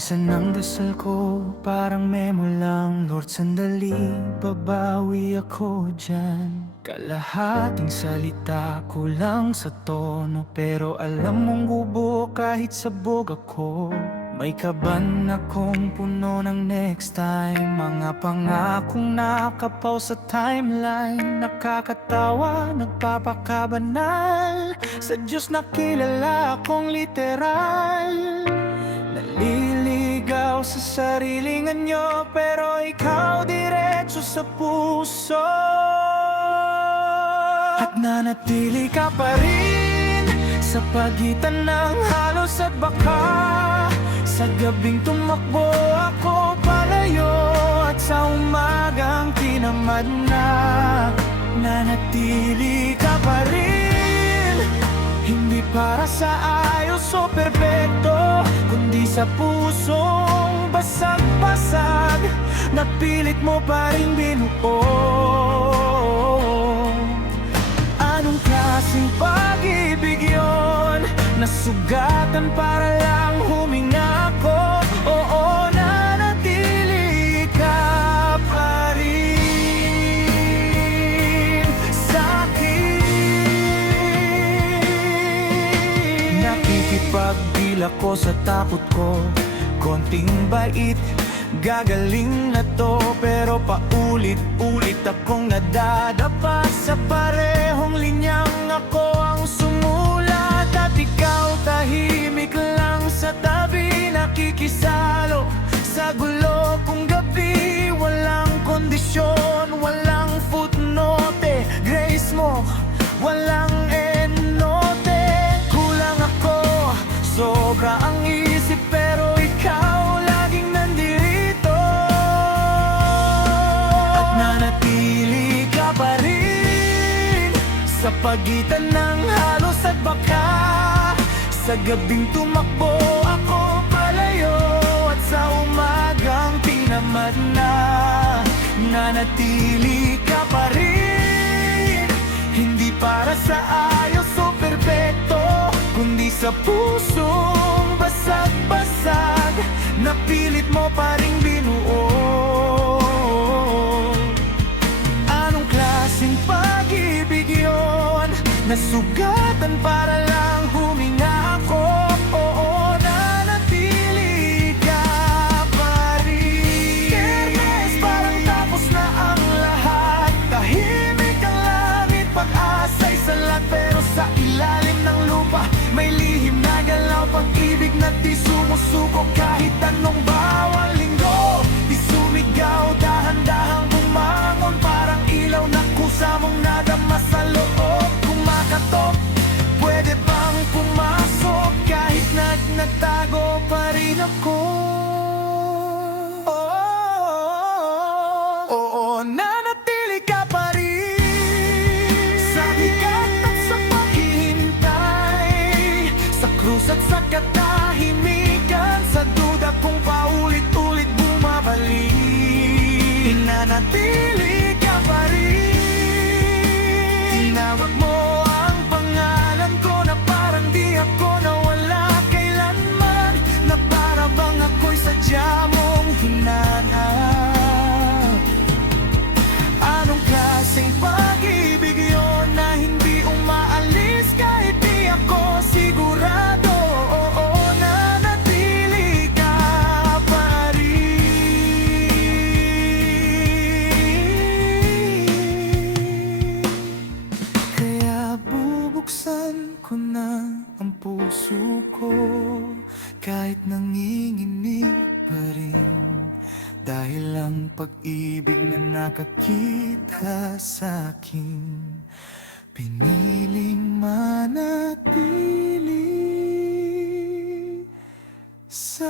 Minsan ang dasal ko parang memo lang, Lord, sandali, babawi ako dyan. Kalahating salita kulang sa tono, pero alam mong bubuo kahit sabog ako. May kaban akong puno ng next time, mga pangakong nakapaw sa timeline. Nakakatawa, nagpapakabanal, sa Diyos nakilala akong literal. Naliligaw sa sariling anyo, pero ikaw diretso sa puso. At nanatili ka pa rin sa pagitan ng halos at baka. Sa gabing tumakbo ako palayo, at sa umagang tinamad na. Nanatili ka pa rin, hindi para sa ayos o perpekto, kundi sa pusong basag-basag, napilit mo pa rin binuo. Anong klaseng pag-ibig yun? Nasugatan para lang huminga ako. Oo, nanatili ka pa rin sa'kin. Nakikipagdila ko sa takot ko, konting bait, gagaling na to. Pero paulit-ulit akong nadadapa sa parehong linyang ako ang sumulat. At ikaw tahimik lang sa tabi, nakikisalo sa gulo kong gabi. Walang kondisyon, walang footnote, grace mo, walang enote. Kulang ako, sobra ang isip, pero ikaw laging nandito. At nanatili ka pa rin sa pagitan ng halos at baka. Sa gabing tumakbo ako palayo, at sa umagang tinamad na. Nanatili ka pa rin, hindi para sa ayos o perpekto, kundi sa pusong basag-basag, napilit mo pa rin binuo. Anong klaseng pag-ibig yun? Nasugatan para lang huminga ako. Oo, nanatili ka pa rin. Kermes, parang tapos na ang lahat. Tahimik ang langit, pag-asa'y salat. Pero sa ilalim ng lupa may lihim na galaw, pag-ibig na di sumusuko kahit anong bawal linggo. Di sumigaw, dahan-dahang bumangon, parang ilaw na kusa mong nadama sa loob. Kumakatok, pwede bang pumasok kahit nagtago pa rin ako? Oo, nanatili ka pa rin sa bigat at sa paghihintay, sa krus at sa katahimikan, sa duda kung paulit-ulit bumabalik. Nanatili ka pa rin. Tinawag mo ang pangalan ko na parang di ako nawala kailanman, na para bang ako'y sadya mong hinanap. Anong klaseng pag-ibig yun na hindi umaalis kahit di ako sigurado? Oo, nanatili ka pa rin. Kaya bubuksan ko na ang puso ko kahit nanginginig pa rin, dahil ang pag-ibig na nakakita sa'kin piniling manatili sa